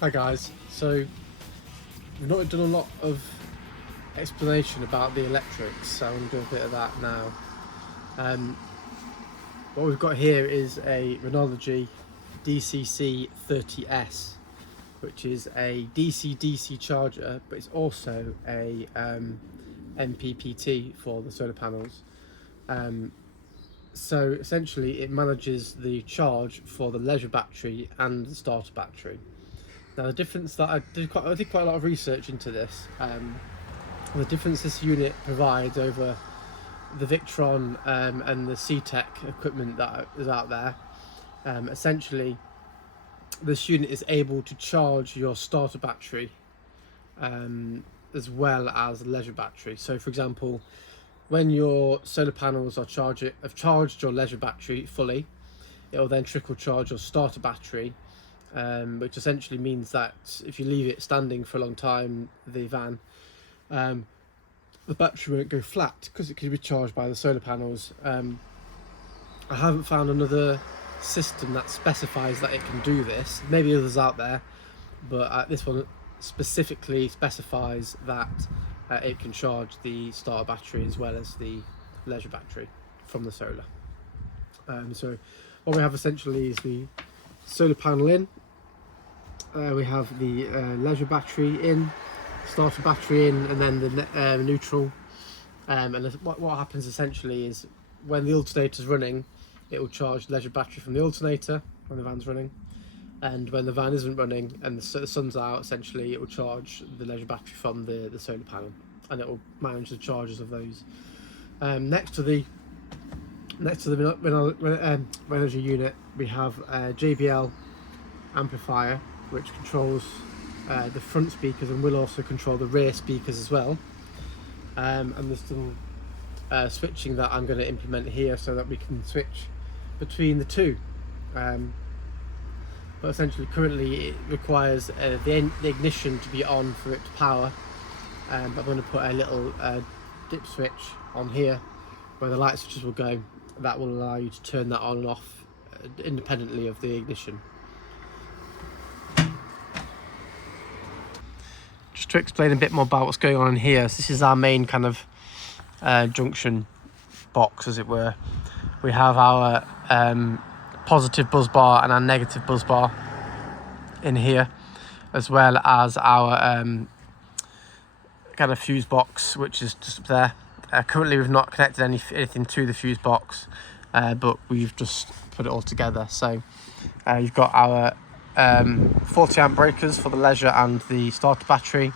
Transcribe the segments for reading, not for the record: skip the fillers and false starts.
Hi guys, so we've not done a lot of explanation about the electrics, so I'm going to do a bit of that now. What we've got here is a Renology DCC30S, which is a DC-DC charger, but it's also a MPPT for the solar panels. So essentially it manages the charge for the leisure battery and the starter battery. Now the difference that I did quite a lot of research into this. The difference this unit provides over the Victron and the C-Tech equipment that is out there. Essentially, this unit is able to charge your starter battery as well as the leisure battery. So, for example, when your solar panels have charged your leisure battery fully, it will then trickle charge your starter battery. Which essentially means that if you leave it standing for a long time, the van, the battery won't go flat because it can be charged by the solar panels. I haven't found another system that specifies that it can do this. Maybe others out there, but this one specifically specifies that it can charge the starter battery as well as the leisure battery from the solar. So what we have essentially is the solar panel in, we have the leisure battery in, starter battery in, and then the neutral. And what happens essentially is when the alternator is running, it will charge leisure battery from the alternator when the van's running, and when the van isn't running and the sun's out, essentially it will charge the leisure battery from the solar panel, and it will manage the charges of those. Next to the energy unit, we have a JBL amplifier, which controls the front speakers and will also control the rear speakers as well. And there's some switching that I'm going to implement here so that we can switch between the two. But essentially currently it requires the ignition to be on for it to power. But I'm going to put a little dip switch on here where the light switches will go. That will allow you to turn that on and off independently of the ignition. Just to explain a bit more about what's going on in here, so this is our main kind of junction box, as it were. We have our positive buzz bar and our negative buzz bar in here, as well as our kind of fuse box, which is just up there. Currently we've not connected anything to the fuse box, but we've just put it all together. So you've got our 40 amp breakers for the leisure and the starter battery.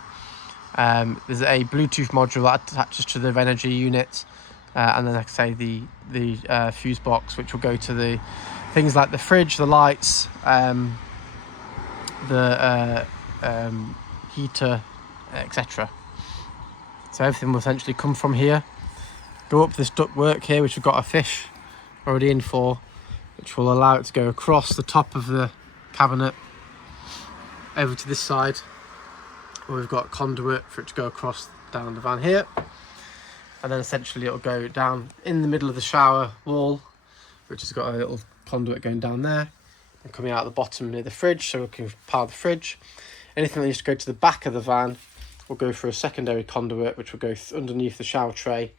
There's a Bluetooth module that attaches to the energy unit, and then like I say the fuse box, which will go to the things like the fridge, the lights, the heater, etc. So everything will essentially come from here, go up this ductwork here, which we've got a fish already in for, which will allow it to go across the top of the cabinet over to this side, where we've got a conduit for it to go across down the van here, and then essentially it'll go down in the middle of the shower wall, which has got a little conduit going down there and coming out at the bottom near the fridge, so we can power the fridge. Anything that needs to go to the back of the van will go through a secondary conduit, which will go underneath the shower tray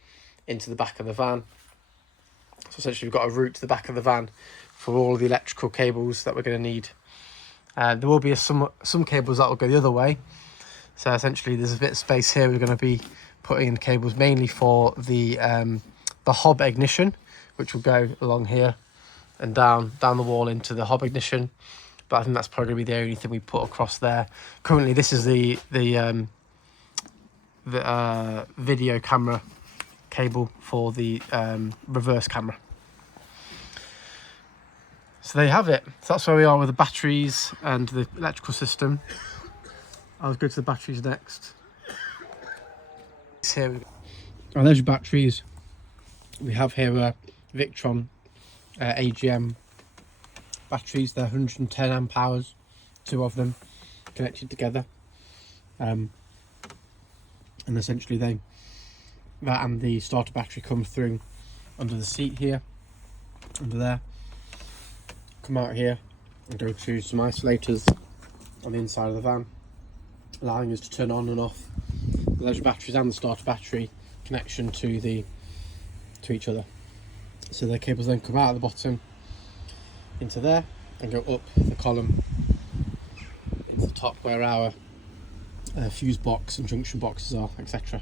into the back of the van. So essentially we've got a route to the back of the van for all of the electrical cables that we're going to need. There will be some cables that will go the other way. So essentially there's a bit of space here. We're going to be putting in cables mainly for the hob ignition, which will go along here and down the wall into the hob ignition. But I think that's probably going to be the only thing we put across there. Currently this is the video camera cable for the reverse camera. So there you have it. So that's where we are with the batteries and the electrical system. I'll go to the batteries next. Here we go. Our leisure batteries, we have here Victron AGM batteries. They're 110 amp hours, two of them connected together. And essentially that and the starter battery comes through under the seat here, under there, come out here and go to some isolators on the inside of the van, allowing us to turn on and off the leisure batteries and the starter battery connection to each other. So the cables then come out at the bottom into there and go up the column into the top where our fuse box and junction boxes are, etc.